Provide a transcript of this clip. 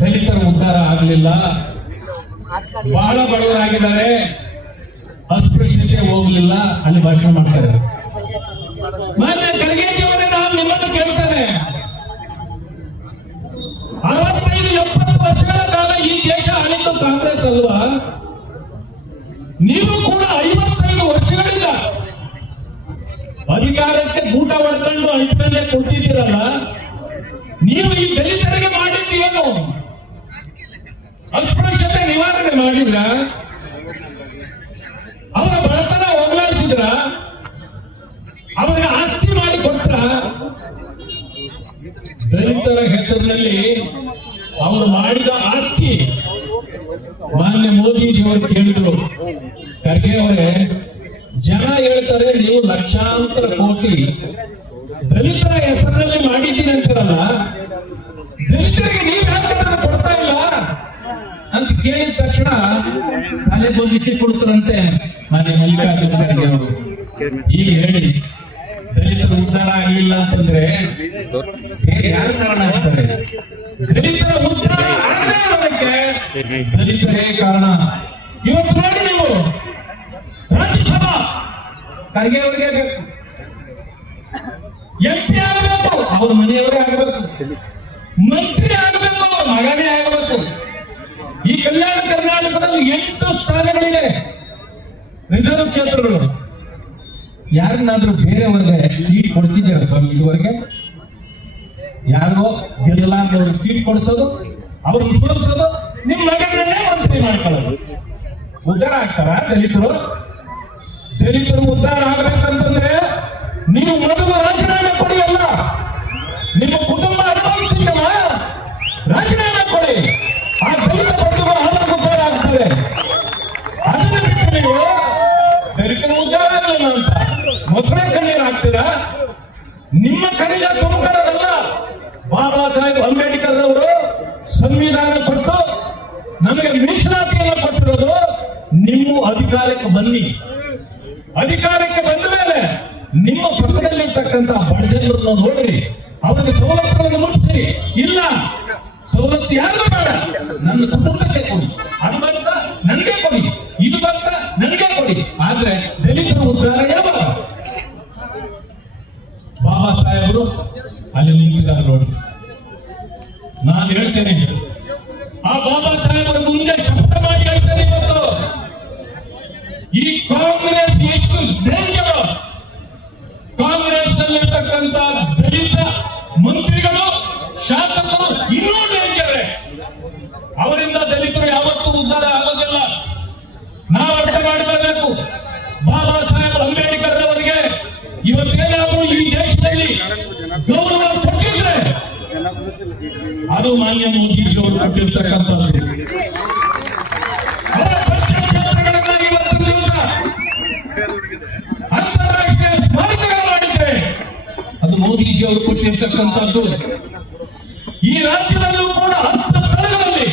ದಲಿತರ ಉದ್ಧಾರ ಆಗಲಿಲ್ಲ. ಬಹಳ ಬಡವರಾಗಿದ್ದಾರೆ. ಅಸ್ಪೃಶ್ಯತೆ ಹೋಗ್ಲಿಲ್ಲ. ಅಲ್ಲಿ ಭಾಷಣ ಮಾಡ್ತಾರೆ. ಮಾನ್ಯ ಖರ್ಗೆಜಿ ಅವರೇ, ನಾನು ನಿಮ್ಮನ್ನು ಕೇಳ್ತೇನೆ. ಅರವತ್ತೈದು, ಎಪ್ಪತ್ತು ವರ್ಷಗಳ ಕಾಲ ಈ ದೇಶ ಆಳಿದ್ದು ಕಾಂಗ್ರೆಸ್ ಅಲ್ವಾ? ನೀವು ಕೂಡ ಐವತ್ತೈದು ವರ್ಷಗಳಿಂದ ಅಧಿಕಾರಕ್ಕೆ ಊಟ ಹೊಡ್ಕೊಂಡು ಅಂಟ್ಕೊಂಡೆ ಕೊಟ್ಟಿದ್ದೀರಲ್ಲ? ನೀವು ಈ ದಲಿತರಿಗೆ ಅಸ್ಪೃಶ್ಯತೆ ನಿವಾರಣೆ ಮಾಡಿದ್ರ, ಅವರ ಬಡತನ ಹೋಗ್ಲಾಡಿಸಿದ್ರ ಅವರಿಗೆ ಆಸ್ತಿ ಮಾಡಿ ಕೊಟ್ಟ ದಲಿತರ ಹೆಸರಿನಲ್ಲಿ ಅವರು ಮಾಡಿದ ಆಸ್ತಿ ಮಾನ್ಯ ಮೋದಿಜಿಯವರು ಕೇಳಿದ್ರು. ಖರ್ಗೆ ಅವರೇ, ಜನ ಹೇಳ್ತಾರೆ, ನೀವು ಲಕ್ಷಾಂತರ ಕೋಟಿ ಕೇಳಿದ ತಕ್ಷಣ ತಲೆ ಬೋಧಿಸಿ ಕೊಡ್ತಾರಂತೆ ಮನೆ ಮಲ್ಲಿಕಾರ್ಜುನ ಅವರು. ಈಗ ಹೇಳಿ, ದಲಿತರು ಉದ್ಧಾರ ಆಗಲಿಲ್ಲ ಅಂತಂದ್ರೆ ಬೇರೆ ಯಾರು ಕಾರಣ ಆಗ್ತಾರೆ? ದಲಿತರ ಉದ್ಧಾರ ದಲಿತರೇ ಕಾರಣ? ಇವತ್ತು ನೋಡಿ ನೀವು, ರಾಜ್ಯಸಭಾ ಖರ್ಗೆ ಅವರಿಗೆ ಬೇಕು. ಎಂ ಆಗಬೇಕು, ಅವ್ರ ಮನೆಯವರೇ ಆಗಬೇಕು. ಮಂತ್ರಿ ಆಗಬೇಕು, ಮಗನೇ ಆಗಬೇಕು. ಈ ಕಲ್ಯಾಣ ಕರ್ನಾಟಕದಲ್ಲಿ ಎಂಟು ಸ್ಥಾನಗಳಿವೆ. ರಿಸರ್ವ್ ಕ್ಷೇತ್ರಗಳು. ಯಾರನ್ನಾದ್ರೂ ಬೇರೆಯವ್ರಿಗೆ ಸೀಟ್ ಕೊಡಿಸಿದ್ದೀರ ಸ್ವಾಮಿ ಇದುವರೆಗೆ? ಯಾರಿಗೋ ಗೆಲ್ಲಲಾರ್ದವ್ರಿಗೆ ಸೀಟ್ ಕೊಡಿಸೋದು ಅವ್ರನ್ನ ಸೋಲಿಸೋದು, ನಿಮ್ ನಗರದಲ್ಲೇ ಮಂತ್ರಿ ಮಾಡ್ಕೊಳ್ಳೋದು. ಉದ್ಧಾರ ಆಗ್ತಾರ ದಲಿತರು? ದಲಿತರು ಉದ್ಧಾರ ಆಗ್ಬೇಕಂತಂದ್ರೆ ನೀವು ಮೊದಲು ರಾಜೀನಾಮೆ ಕೊಡಿ ನಿಮ್ಮ ಕಣ್ಣಿನ ತುಮಕೂರದಲ್ಲ ಬಾಬಾ ಸಾಹೇಬ್ ಅಂಬೇಡ್ಕರ್ ಅವರು ಸಂವಿಧಾನ ಕೊಟ್ಟು ನಮಗೆ ಮೀಸಲಾತಿಯನ್ನು ಕೊಟ್ಟಿರೋದು ನಿಮ್ಮ ಅಧಿಕಾರಕ್ಕೆ ಬನ್ನಿ. ಅಧಿಕಾರಕ್ಕೆ ಬಂದ ಮೇಲೆ ನಿಮ್ಮ ಪಕ್ಕದಲ್ಲಿರ್ತಕ್ಕಂಥ ಬಡಜನರನ್ನ ನೋಡ್ರಿ. ಅವರಿಗೆ ಸವಲತ್ತುಗಳನ್ನು ಮುಟ್ಟಿಸಿ. ಇಲ್ಲ, ಸವಲತ್ತು ಯಾರು ಬೇಡ. ನನ್ನ ಕುಟುಂಬಕ್ಕೆ ಕೊಡಿ. ಅದು ಬಂತ, ನನಗೆ ಕೊಡಿ. ಇದು ಬಂತ, ನನಗೆ ಕೊಡಿ. ಆದ್ರೆ ದಲಿತರ ಉದ್ಧಾರ ಯಾವಾಗ ಬಾಬಾ ಸಾಹೇಬರು ಅಲ್ಲಿ ನಿಂತಿದ್ದಾರೆ ನೋಡಿ. ನಾನು ಹೇಳ್ತೇನೆ, ಆ ಬಾಬಾ ಸಾಹೇಬರ ಮುಂದೆ ಶಬ್ದವಾಗಿ ಹೇಳ್ತೇನೆ ಇವತ್ತು ಈ ಕಾಂಗ್ರೆಸ್ ಎಷ್ಟು ಡೇಂಜರ್ ಕಾಂಗ್ರೆಸ್ ನಲ್ಲಿರ್ತಕ್ಕಂತ ದಲಿತ ಮಂತ್ರಿಗಳು, ಶಾಸಕರು ಇನ್ನೂ ಡೇಂಜರ್ ಅವರಿಂದ ದಲಿತರು ಯಾವತ್ತೂ ಉದ್ಧಾರ ಆಗೋದಿಲ್ಲ ನಾವು ಅರ್ಥ ಮಾಡಬೇಕು ಬಾಬಾ ಸಾಹೇಬ್ ಅಂಬೇಡ್ಕರ್ ಅವರಿಗೆ ಇವತ್ತೇನಾದ್ರೂ ಈ ದೇಶದಲ್ಲಿ ಗೌರವ ಕೊಟ್ಟಿದ್ರೆ ಅದು ಮಾನ್ಯ ಮೋದಿಜಿ ಅವರು ಕೊಟ್ಟಿರ್ತಕ್ಕಂಥದ್ದು. ಅಂತಾರಾಷ್ಟ್ರೀಯ ಅದು ಮೋದಿಜಿ ಅವರು ಕೊಟ್ಟಿರ್ತಕ್ಕಂಥದ್ದು. ಈ ರಾಜ್ಯದಲ್ಲೂ ಕೂಡ ಹತ್ತು ಸ್ಥಳಗಳಲ್ಲಿ